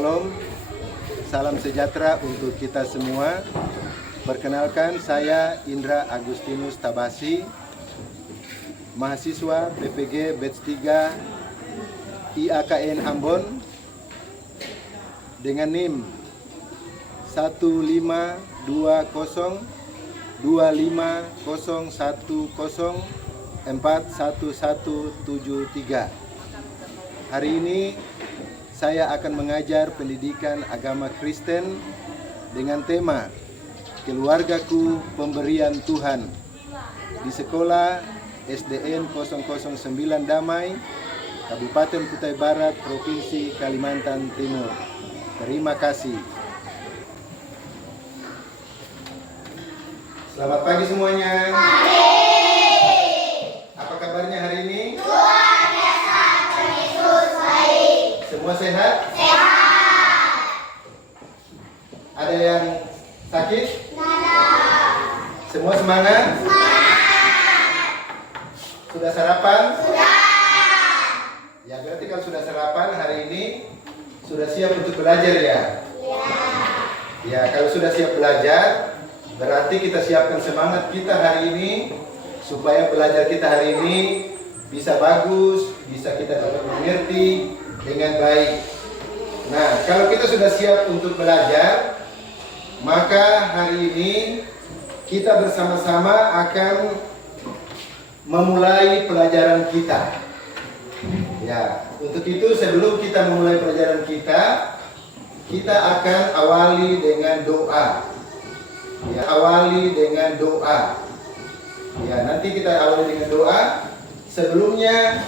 Shalom, salam sejahtera untuk kita semua. Perkenalkan, saya Indra Agustinus Tabasi, mahasiswa PPG Batch 3 IAKN Ambon dengan NIM 15201041173. Hari ini saya akan mengajar pendidikan agama Kristen dengan tema Keluargaku Pemberian Tuhan di sekolah SDN 009 Damai, Kabupaten Kutai Barat, Provinsi Kalimantan Timur. Terima kasih. Selamat pagi semuanya. Pagi. Apa kabarnya hari ini? Luar biasa, Tuhan Yesus baik. Semua sehat? Sehat. Ada yang sakit? Tidak. Semua semangat? Semangat. Sudah sarapan? Sudah. Ya, berarti kalau sudah sarapan hari ini sudah siap untuk belajar ya? Ya. Ya, kalau sudah siap belajar, berarti kita siapkan semangat kita hari ini supaya belajar kita hari ini bisa bagus, bisa kita dapat mengerti dengan baik. Nah, kalau kita sudah siap untuk belajar, maka hari ini kita bersama-sama akan memulai pelajaran kita. Ya, untuk itu sebelum kita memulai pelajaran kita akan awali dengan doa. Ya, awali dengan doa. Ya, nanti kita awali dengan doa. Sebelumnya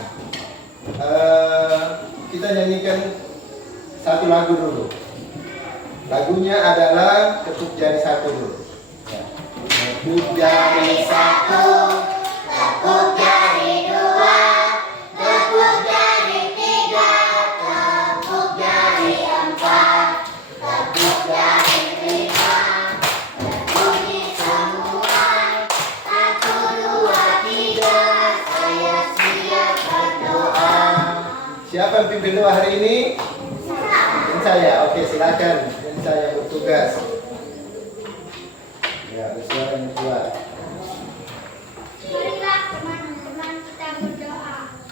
kita nyanyikan satu lagu dulu. Lagunya adalah Ketuk Jari Satu dulu. Ya. Ketuk jari satu, ketuk jari dua, ketuk jari tiga, ketuk jari empat, ketuk jari lima. Bunyi semua, 1, 2, 3, saya siap berdoa. Siapa yang pimpin doa hari ini? Saya. Oke, silakan. Saya bertugas. Ya, bersuara yang kuat. Marilah teman-teman kita berdoa.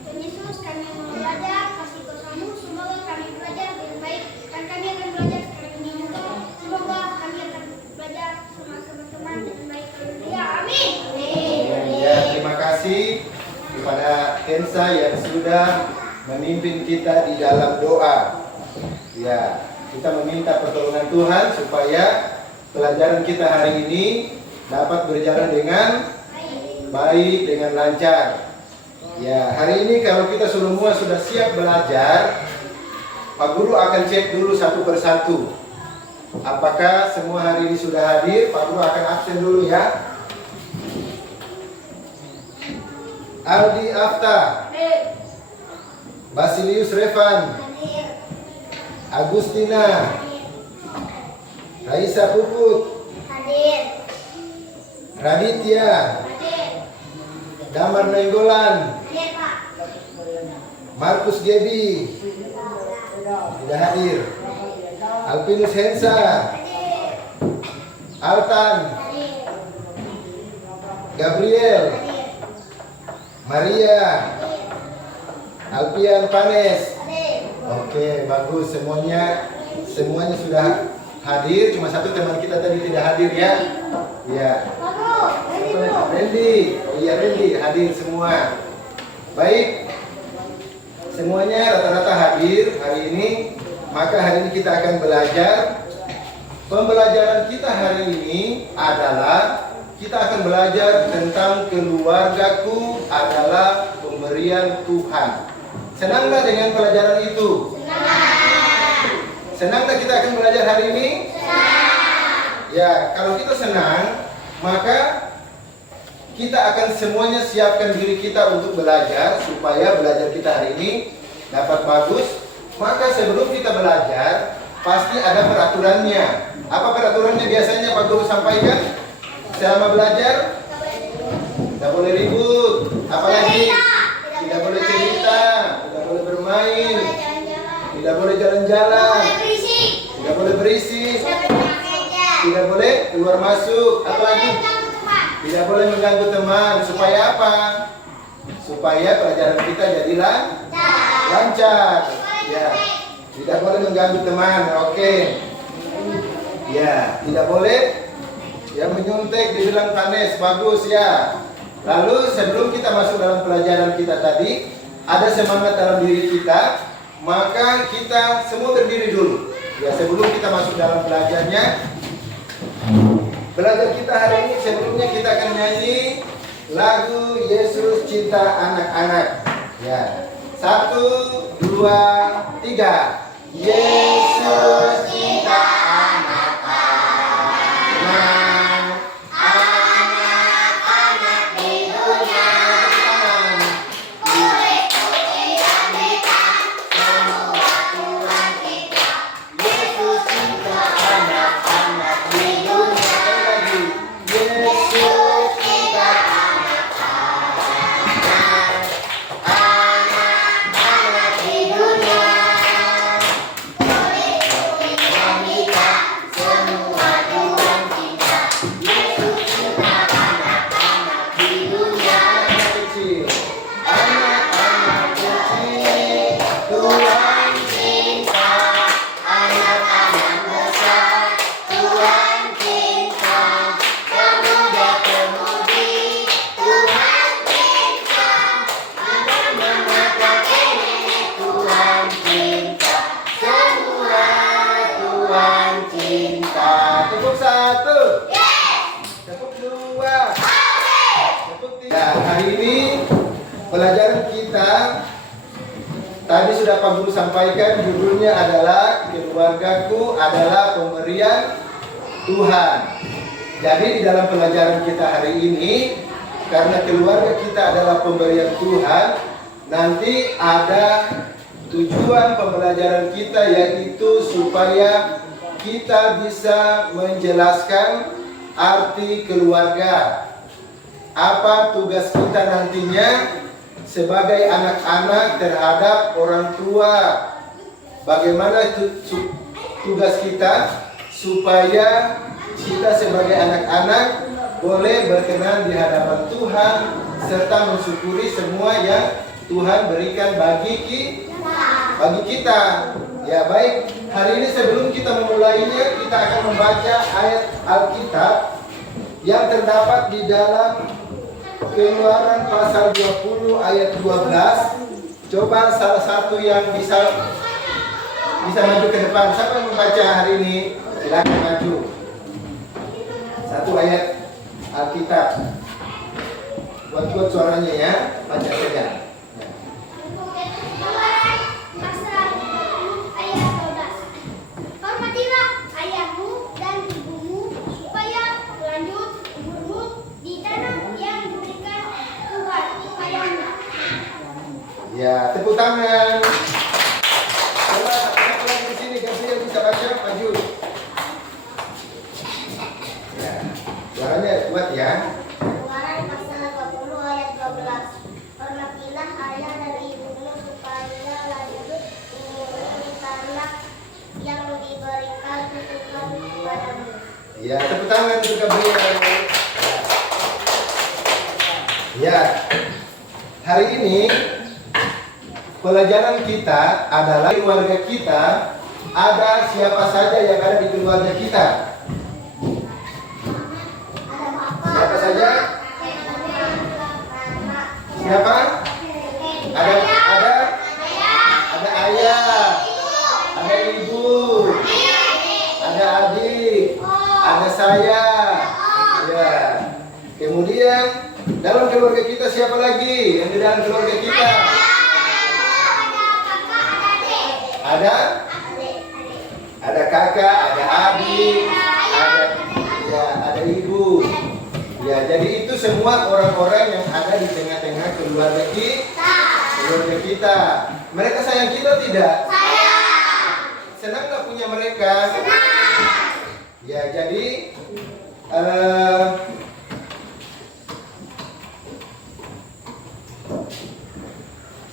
Tuhan Yesus, kami mau belajar, kasih kuasa-Mu, semoga kami belajar dengan baik, dan kami akan belajar sekarang ini juga. Semoga kami akan belajar sama-sama teman dengan baik. Ya, amin. Ya, terima kasih kepada Kensa yang sudah memimpin kita di dalam doa. Ya, kita meminta pertolongan Tuhan supaya pelajaran kita hari ini dapat berjalan dengan baik, dengan lancar. Ya, hari ini kalau kita semua sudah siap belajar, Pak Guru akan cek dulu satu persatu. Apakah semua hari ini sudah hadir? Pak Guru akan absen dulu ya. Aldi Afta, Basilius Revan, Agustina, Raisa Puput, Hadir. Raditya, Hadir. Damar Nenggolan, Hadir, Pak. Markus Gebi, tidak hadir. Alpinus Hensa, Hadir. Altan, Hadir. Gabriel, Hadir. Maria, Hadir. Alpian Panes. Hadir. Oke, bagus, semuanya sudah hadir. Cuma satu teman kita tadi tidak hadir ya. Ya. Randy, oh iya Randy hadir semua. Baik, semuanya rata-rata hadir hari ini. Maka hari ini kita akan belajar. Pembelajaran kita hari ini adalah kita akan belajar tentang keluargaku adalah pemberian Tuhan. Senanglah dengan pelajaran itu? Senanglah kita akan belajar hari ini? Senang. Ya, kalau kita senang, maka kita akan semuanya siapkan diri kita untuk belajar supaya belajar kita hari ini dapat bagus. Maka sebelum kita belajar, pasti ada peraturannya. Apa peraturannya biasanya Pak Guru sampaikan selama belajar? Tidak boleh ribut, apalagi tidak boleh cerita, tidak boleh bermain, tidak boleh jalan masuk. Apa lagi? Tidak boleh mengganggu teman. Supaya apa? Supaya pelajaran kita jadilah lancar. Ya. Tidak boleh mengganggu teman. Oke. Ya, tidak boleh ya menyuntik, dibilang panas. Bagus ya. Lalu sebelum kita masuk dalam pelajaran kita tadi, ada semangat dalam diri kita, maka kita semua berdiri dulu. Ya, sebelum kita masuk dalam belajarnya, belajar kita hari ini, sebelumnya kita akan nyanyi lagu Yesus Cinta Anak-anak. Ya, 1, 2, 3. Yesus cinta anak-anak. Tepuk 1. Tepuk 2. Tepuk 3. Nah, hari ini pelajaran kita tadi sudah Pak Guru sampaikan, judulnya adalah keluargaku adalah pemberian Tuhan. Jadi di dalam pelajaran kita hari ini, karena keluarga kita adalah pemberian Tuhan, nanti ada tujuan pembelajaran kita, yaitu supaya kita bisa menjelaskan arti keluarga. Apa tugas kita nantinya sebagai anak-anak terhadap orang tua. Bagaimana tugas kita supaya kita sebagai anak-anak boleh berkenan di hadapan Tuhan serta mensyukuri semua yang Tuhan berikan bagi kita. Ya baik, hari ini sebelum kita memulainya, kita akan membaca ayat Alkitab yang terdapat di dalam Keluaran pasal 20 ayat 12. Coba salah satu yang bisa maju ke depan. Siapa yang membaca hari ini? Silakan maju. Satu ayat Alkitab. Buat suaranya ya, baca saja. Ya, tepuk tangan. Coba satu lagi di sini, Gabriel bisa baca, maju. Ya, suaranya kuat ya. Keluaran pasal 20 ayat 12. Hormatilah ayah dan ibumu supaya lanjut umurmu di tanah yang diberikan Tuhan kepadamu. Ya, tepuk tangan untuk Gabriel. Ya, hari ini pelajaran kita adalah keluarga kita. Ada siapa saja yang ada di keluarga kita? Siapa saja? Siapa? Ada ayah, ada ibu, ada adik, ada saya. Ya. Kemudian dalam keluarga kita siapa lagi yang di dalam keluarga kita? Ada kakak, ada adik, ada ibu. Ya, jadi itu semua orang-orang yang ada di tengah-tengah keluarga kita. Mereka sayang kita tidak? Sayang. Senang nggak punya mereka? Senang. Ya, jadi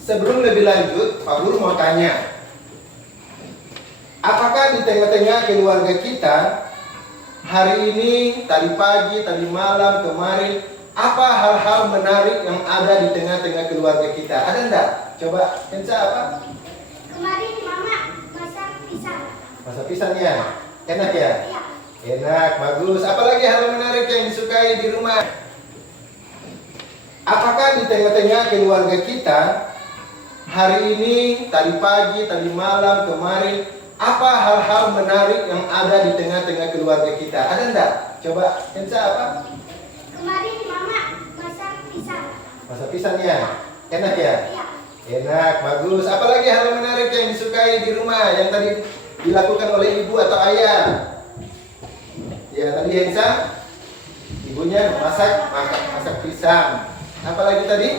sebelum lebih lanjut, Pak Guru mau tanya, apakah di tengah-tengah keluarga kita hari ini, tadi pagi, tadi malam, kemarin, apa hal-hal menarik yang ada di tengah-tengah keluarga kita? Ada enggak? Coba, Ensa apa? Kemarin Mama masak pisang. Masak pisangnya. Enak ya? Iya. Enak, bagus. Apalagi hal menarik yang disukai di rumah? Apakah di tengah-tengah keluarga kita, hari ini, tadi pagi, tadi malam, kemarin, apa hal-hal menarik yang ada di tengah-tengah keluarga kita? Ada enggak? Coba, Ensa apa? Kemarin Mama masak pisang. Masak pisangnya. Enak ya? Iya. Enak, bagus. Apalagi hal menarik yang disukai di rumah yang tadi dilakukan oleh ibu atau ayah? Ya, tadi Ensa, ibunya masak pisang. Apalagi tadi?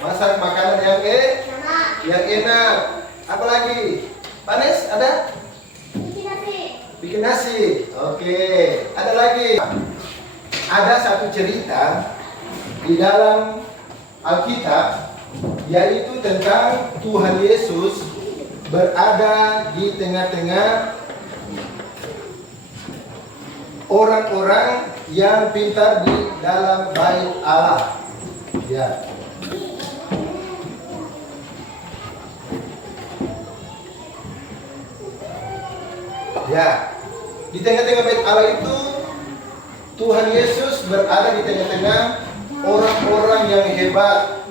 Masak makanan yang enak. Apalagi? Panes ada? Bikin nasi. Bikin nasi. Oke. Ada lagi. Ada satu cerita di dalam Alkitab, yaitu tentang Tuhan Yesus berada di tengah-tengah orang-orang yang pintar di dalam bait Allah. Ya. Ya. Di tengah-tengah bait Allah itu Tuhan Yesus berada di tengah-tengah orang-orang yang hebat.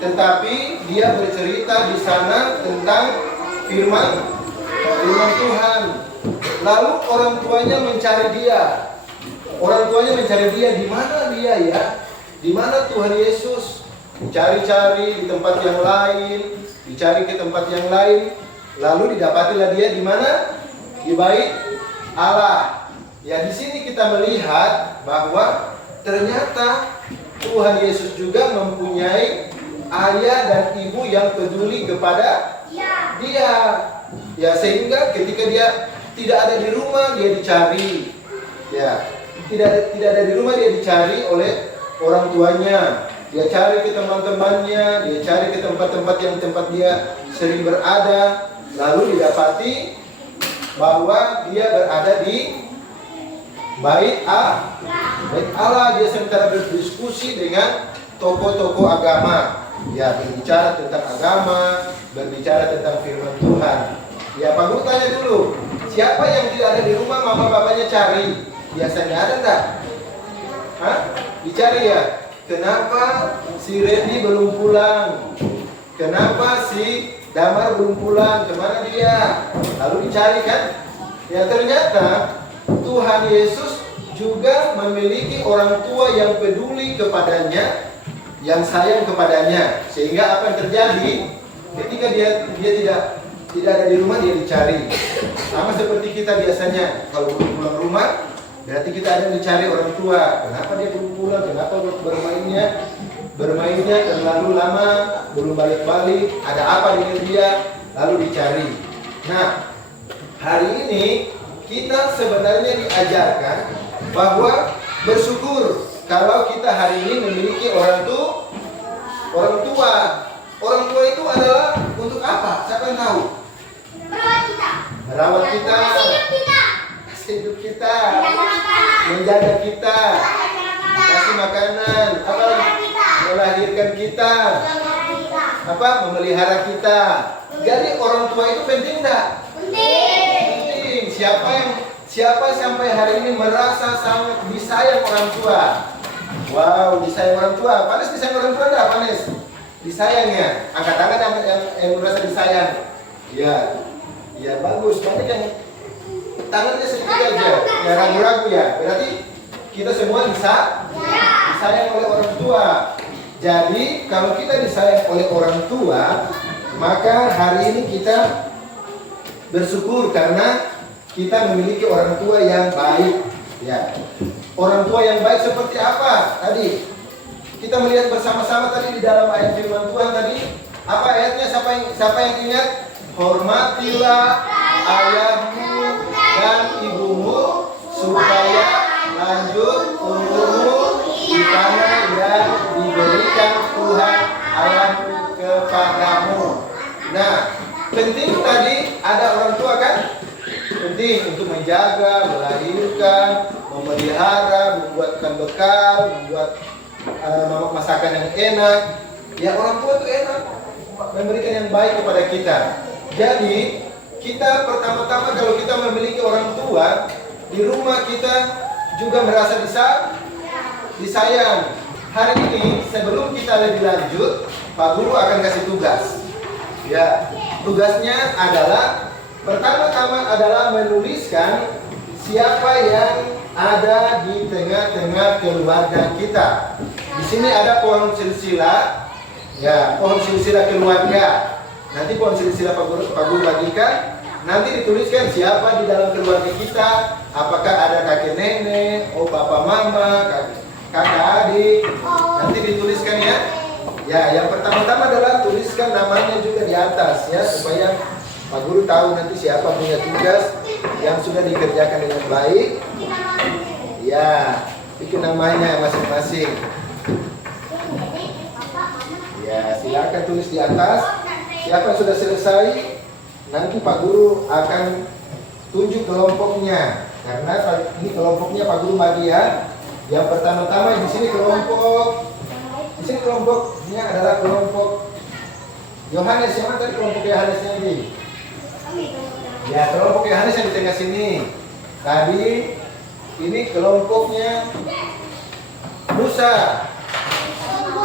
Tetapi dia bercerita di sana tentang firman Tuhan. Lalu orang tuanya mencari dia. Orang tuanya mencari dia, di mana dia ya? Di mana Tuhan Yesus? Dicari-cari di tempat yang lain, dicari ke tempat yang lain. Lalu didapatilah dia di mana? Di bait Allah. Ya, di sini kita melihat bahwa ternyata Tuhan Yesus juga mempunyai ayah dan ibu yang peduli kepada dia. Ya, sehingga ketika dia tidak ada di rumah, dia dicari. Ya, tidak ada di rumah, dia dicari oleh orang tuanya. Dia cari ke teman-temannya, dia cari ke tempat-tempat yang tempat dia sering berada. Lalu didapati bahwa dia berada di bait Allah. Dia sementara berdiskusi dengan tokoh-tokoh agama. Ya, berbicara tentang agama, berbicara tentang firman Tuhan. Ya, Pak Guru tanya dulu, siapa yang tidak ada di rumah mama bapaknya cari? Biasanya ada enggak? Hah? Dicari ya? Kenapa si Randy belum pulang? Kenapa si Damar belum pulang? Kemana dia? Lalu dicari kan? Ya, ternyata Tuhan Yesus juga memiliki orang tua yang peduli kepadanya, yang sayang kepadanya. Sehingga apa yang terjadi? Ketika dia tidak ada di rumah, dia dicari. Sama seperti kita biasanya, kalau belum pulang rumah, berarti kita ada dicari orang tua. Kenapa dia belum pulang? Kenapa bermainnya terlalu lama, belum balik-balik? Ada apa dengan dia? Lalu dicari. Nah, hari ini kita sebenarnya diajarkan bahwa bersyukur kalau kita hari ini memiliki orang tua. Orang tua itu adalah untuk apa? Siapa yang tahu? Merawat kita. Merawat kita, Kasih hidup kita. kasih hidup kita, Kasih makanan. menjaga kita, kasih makanan, apa? Melahirkan kita, apa? Memelihara kita. Jadi orang tua itu penting enggak? Penting. Siapa sampai hari ini merasa sangat disayang orang tua? Wow, disayang orang tua. Panes disayang orang tua enggak, Panes? Disayangnya. Angkat tangan yang merasa disayang. Ya bagus. Banyak yang tangannya sedikit aja. Ya ragu-ragu ya. Berarti kita semua disayang oleh orang tua. Jadi kalau kita disayang oleh orang tua, maka hari ini kita bersyukur karena kita memiliki orang tua yang baik. Ya, orang tua yang baik seperti apa? Tadi kita melihat bersama-sama tadi di dalam ayat firman Tuhan tadi. Apa ayatnya? Siapa yang ingat? Hormatilah ayahmu dan ibumu supaya lanjut umurmu di tanah yang diberikan Tuhan Allahmu kepadamu. Nah, penting tadi ada orang tua kan? Penting penting untuk menjaga, melahirkan, memelihara, membuatkan bekal, membuat masakan yang enak. Ya, orang tua itu enak memberikan yang baik kepada kita. Jadi kita pertama-tama kalau kita memiliki orang tua di rumah, kita juga merasa disayang. Hari ini sebelum kita lebih lanjut, Pak Guru akan kasih tugas. Ya, tugasnya adalah pertama-tama adalah menuliskan siapa yang ada di tengah-tengah keluarga kita. Di sini ada pohon silsilah, ya, pohon silsilah keluarga. Nanti pohon silsilah Pak Guru bagikan. Nanti dituliskan siapa di dalam keluarga kita. Apakah ada kakek nenek, bapak mama, kakak adik. Nanti dituliskan ya. Ya, yang pertama-tama adalah tuliskan namanya juga di atas ya, supaya Pak Guru tahu nanti siapa punya tugas yang sudah dikerjakan dengan baik. Ya, bikin namanya masing-masing. Ya, silakan tulis di atas. Siapa yang sudah selesai, nanti Pak Guru akan tunjuk kelompoknya. Karena ini kelompoknya Pak Guru bagi ya. Yang pertama-tama di sini kelompoknya adalah kelompok Yohanes. Yang mana tadi kelompok Yohanesnya ini? Ya, kelompok Yohanes yang di tengah sini. Tadi ini kelompoknya Musa.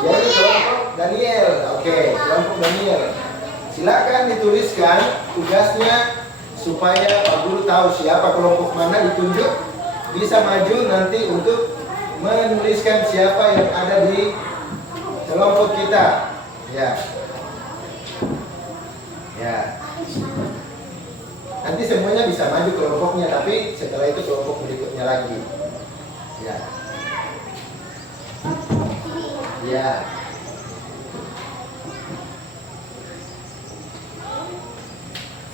Jadi kelompok Daniel. Oke, kelompok Daniel. Silakan dituliskan tugasnya supaya Pak Guru tahu siapa kelompok mana, ditunjuk, bisa maju nanti untuk menuliskan siapa yang ada di kelompok kita. Ya. Ya. Nanti semuanya bisa maju kelompoknya, tapi setelah itu kelompok berikutnya lagi. Ya. Ya.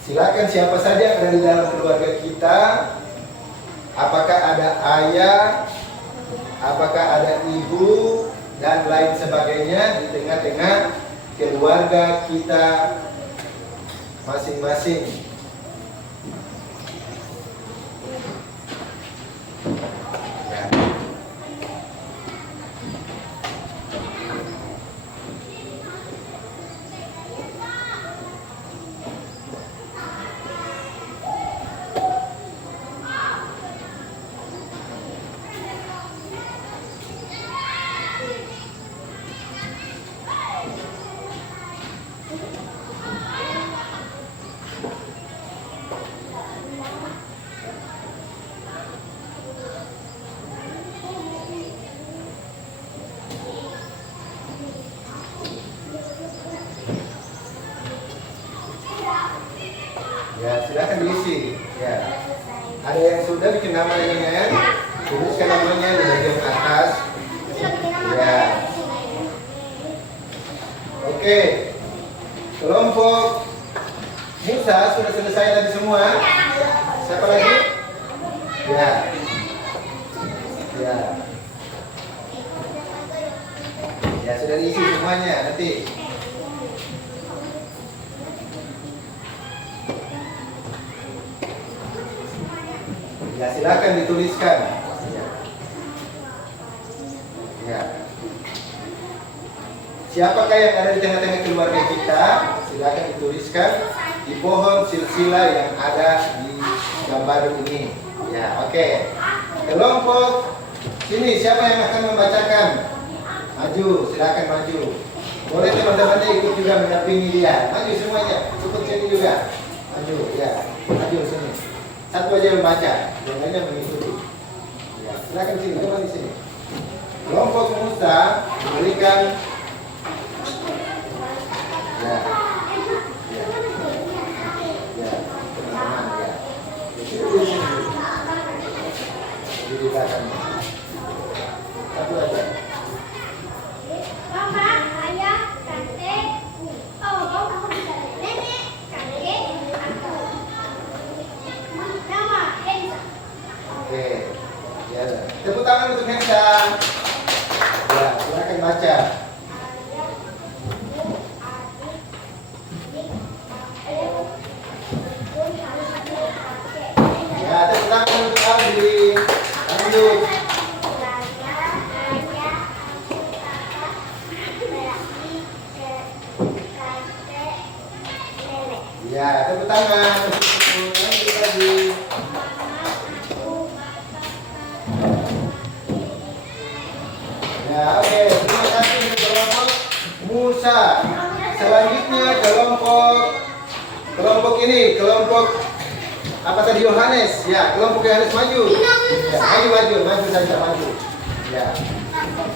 Silakan siapa saja yang ada di dalam keluarga kita. Apakah ada ayah, apakah ada ibu, dan lain sebagainya di tengah-tengah keluarga kita masing-masing. Ya, silakan diisi. Ya. Ada yang sudah bikin namanya, tuliskan namanya di bagian atas. Ya. Oke. Kelompok Musa sudah selesai tadi semua. Siapa lagi? Ya. Ya. Ya, sudah diisi semuanya nanti. Ya, silakan dituliskan. Ya. Siapakah yang ada di tengah-tengah keluarga kita? Silakan dituliskan di pohon silsilah yang ada di gambar ini. Ya, oke. Kelompok sini, siapa yang akan membacakan? Maju, silakan maju. Boleh teman-temannya ikut juga mendampingi dia. Maju semuanya, ikut sini juga. Maju, ya. Maju sini. Satu aja yang baca, yang lainnya mengikuti. Ya, silakan sini, coba di sini. Kelompok Musa memberikan ya, ya, ya, teman-teman ya. Di sini. Di belakang. Satu aja. Mama, ayah, kakek, nenek, kakek, nama Hensa. Oke, ya. Tepuk tangan untuk Hensa. Ya, silakan baca. Ya, tepuk tangan. Lanjut lagi. Ya, oke. Terima kasih untuk kelompok Musa. Selanjutnya kelompok ini, kelompok apa tadi, Yohanes? Ya, kelompok Yohanes maju. Ya, maju saja, maju. Ya,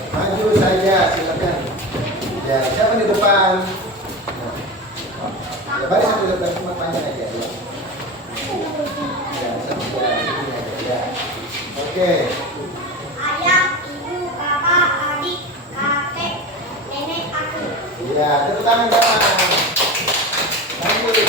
maju saja, silakan. Ya, siapa di depan? Ya, baris satu depan, cuma panjang aja. Ya, ya. Oke. Ayah, ibu, kakak, adik, kakek, nenek, aku. Ya, tepuk tangan kanan. Lanjut.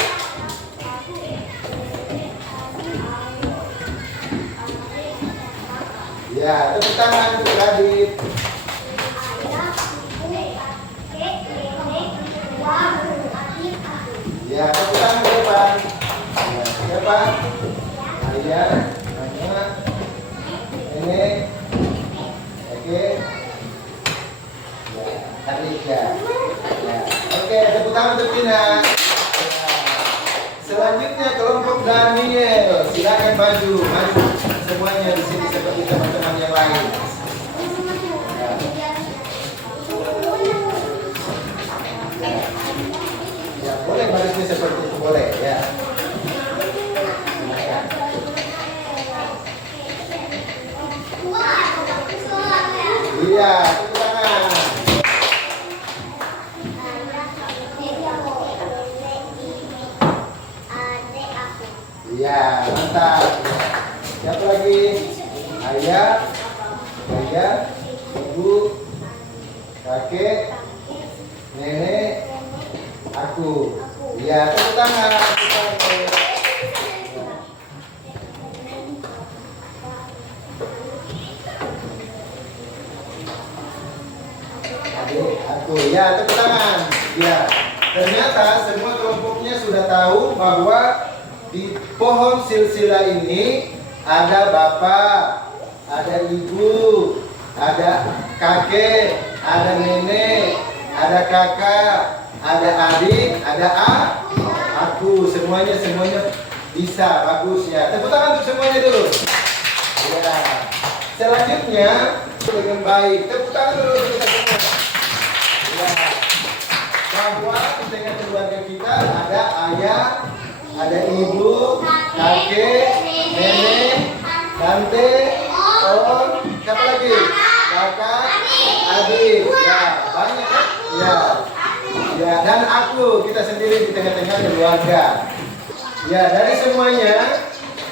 Ya, tepuk tangan untuk Radit. Ayah, ibu, kakek, nenek, baru, adik, aku. Ya, tepuk tangan ke depan. Ya, siapa? Ayah, mama, nenek. Oke. Ya, tarik ya. Ya. Oke, tepuk tangan untuk Tina. Ya. Selanjutnya kelompok Daniel. Silakan maju, maju semuanya di sini seperti teman-teman yang lain. Ya. Ya, boleh barisnya seperti itu, boleh ya. Silakan. Iya, tepuk tangan. Iya, mantap. Siapa lagi? Ayah, ibu, kakek, nenek, aku. Iya, tepuk tangan. Adik, aku. Ya, tepuk tangan. Ya, ternyata semua kelompoknya sudah tahu bahwa di pohon silsilah ini ada bapak, ada ibu, ada kakek, ada nenek, ada kakak, ada adik, ada aku. Semuanya bisa, bagus ya. Tepuk tangan untuk semuanya dulu. Ya. Selanjutnya dengan baik. Tepuk tangan dulu untuk kita semua. Ya. Bahwa di tengah keluarga kita ada ayah, ada ibu, kakek, nenek, tante, om, siapa lagi? Kakak, adik. Ya, banyak kan? Ya. Ya, dan aku, kita sendiri di tengah-tengah keluarga. Ya, dari semuanya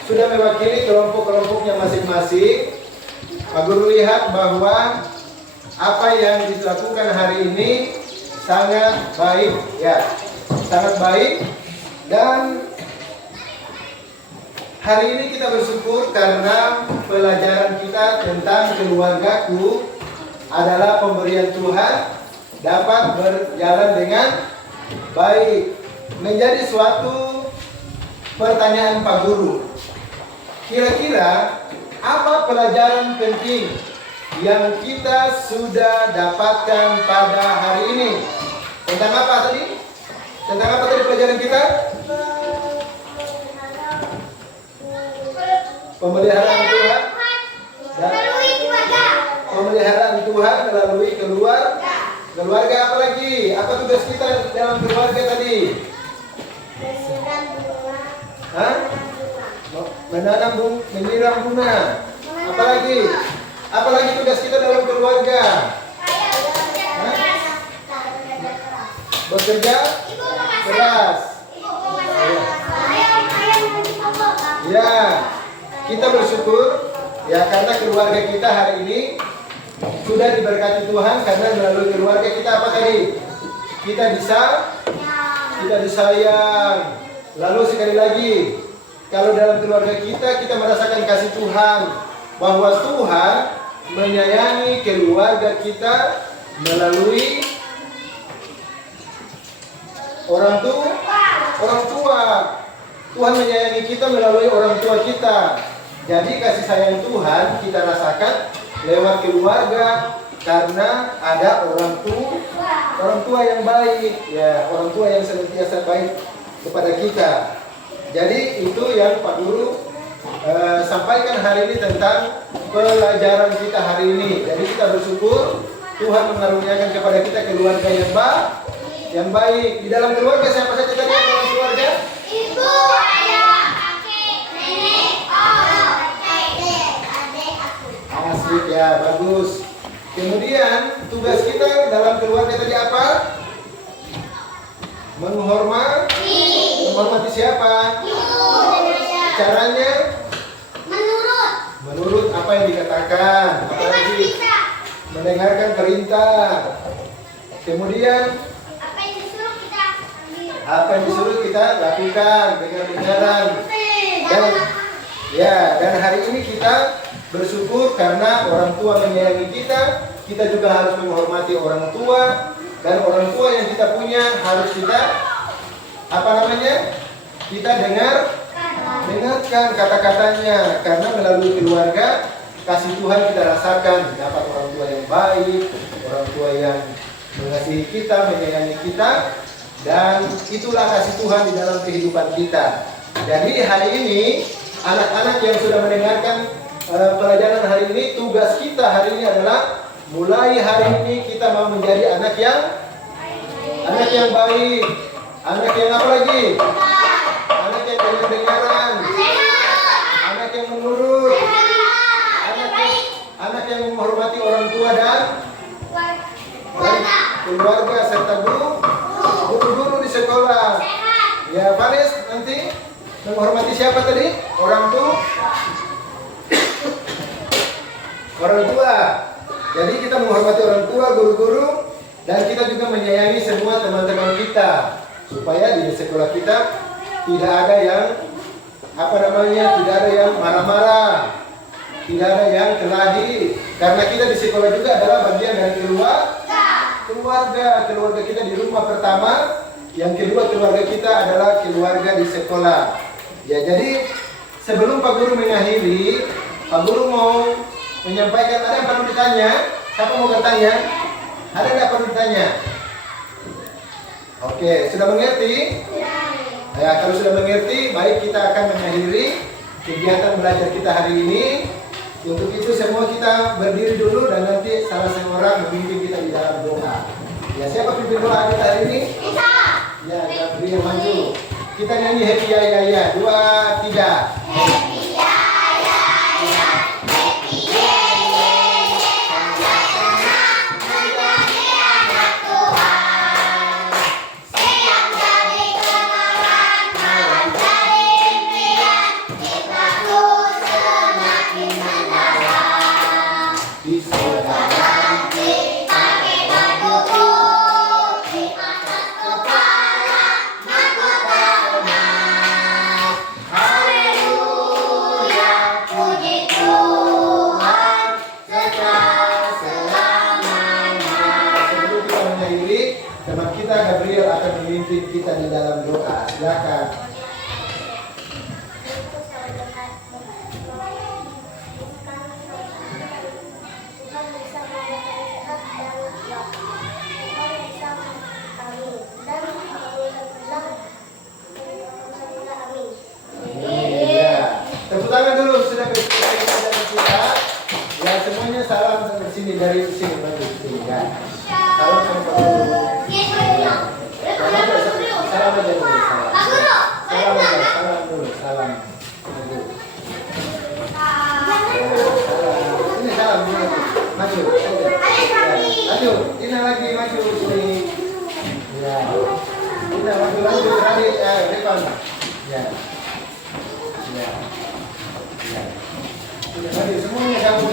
sudah mewakili kelompok-kelompoknya masing-masing. Pak Guru lihat bahwa apa yang dilakukan hari ini sangat baik, ya, sangat baik. Dan hari ini kita bersyukur karena pelajaran kita tentang keluargaku adalah pemberian Tuhan dapat berjalan dengan baik. Menjadi suatu pertanyaan Pak Guru. Kira-kira apa pelajaran penting yang kita sudah dapatkan pada hari ini? Tentang apa tadi? Tentang apa tadi pelajaran kita? Pemeliharaan Tuhan dan pemeliharaan Tuhan melalui keluarga. Apa lagi? Apa tugas kita dalam keluarga tadi? Hah? Menyiram bunga. Apa lagi? Apa lagi tugas kita dalam keluarga? Hah? Bekerja keras. Ya, kita bersyukur ya karena keluarga kita hari ini sudah diberkati Tuhan karena melalui keluarga kita apa tadi? Kita disayang. Lalu sekali lagi, kalau dalam keluarga kita merasakan kasih Tuhan, bahwa Tuhan menyayangi keluarga kita melalui orang tua. Tuhan menyayangi kita melalui orang tua kita. Jadi kasih sayang Tuhan kita rasakan lewat keluarga karena ada orang tua yang baik, ya, orang tua yang senantiasa baik kepada kita. Jadi itu yang Pak Guru sampaikan hari ini tentang pelajaran kita hari ini. Jadi kita bersyukur Tuhan mengaruniakan kepada kita keluarga yang baik. Di dalam keluarga siapa saja tadi yang dalam keluarga? Ibu, ayah, kakek, nenek, om, tante, adik, aku. Asik ya, bagus. Kemudian tugas kita dalam keluarga tadi apa? Menghormati siapa? Ibu dan ayah. Caranya menurut apa yang dikatakan. Apalagi mendengarkan perintah. Kemudian Apa yang disuruh kita ambil. apa yang disuruh kita lakukan dengan kebenaran. Dan hari ini kita bersyukur karena orang tua menyayangi kita. Kita juga harus menghormati orang tua, dan orang tua yang kita punya harus kita kita dengarkan kata-katanya, karena melalui keluarga kasih Tuhan kita rasakan, dapat orang tua yang baik, orang tua yang mengasihi kita, menyayangi kita, dan itulah kasih Tuhan di dalam kehidupan kita. Jadi hari ini anak-anak yang sudah mendengarkan pelajaran hari ini, tugas kita hari ini adalah mulai hari ini kita mau menjadi anak yang baik, anak yang apa lagi? Anak yang dengar-dengaran, anak yang menurut, anak yang menghormati orang tua dan keluarga serta guru di sekolah. Ya, Faris nanti menghormati siapa tadi? Orang tua. Jadi kita menghormati orang tua, guru-guru, dan kita juga menyayangi semua teman-teman kita, supaya di sekolah kita tidak ada yang tidak ada yang marah-marah, tidak ada yang kelahi, karena kita di sekolah juga adalah bagian dari keluarga kita di rumah pertama, yang kedua keluarga kita adalah keluarga di sekolah. Ya, jadi sebelum Pak Guru mengakhiri, Pak Guru mau menyampaikan, ada yang perlu ditanya? Siapa mau bertanya? Ada yang perlu ditanya? Oke, sudah mengerti? Ya, kalau sudah mengerti, baik, kita akan mengakhiri kegiatan belajar kita hari ini. Untuk itu semua kita berdiri dulu, dan nanti salah seorang memimpin kita di dalam doa. Ya, siapa pimpin doa kita hari ini? Bisa. Ya, Gabriel maju. Kita nyanyi Happy Ya Ya Ya. 2, 3. Happy ya ya ya, happy ye ye ye, senang menjadi anak Tuhan. Siang jadi kenalan, malam jadi impian, kita tuh semakin mendalam. Di surga Nanti pakai baju putih, di atas kepala mahkota emas. Haleluya, puji Tuhan selamanya. Sebelum kita mengakhiri, teman kita Gabriel akan memimpin kita di dalam doa. Silakan. Iya. Tepuk tangan dulu, sudah bersama kita. Ya, semuanya salam sampai sini, dari sini maju sini ya. Salam sama Pak Guru. Salam aja dulu, salam. Salam aja, salam dulu, salam. Maju. Salam. Ini salam dulu. Maju. Maju. Ini lagi maju sini. Ya. Ini maju lagi tadi depan. Ya. Ya. Ya. Sudah maju semuanya kamu.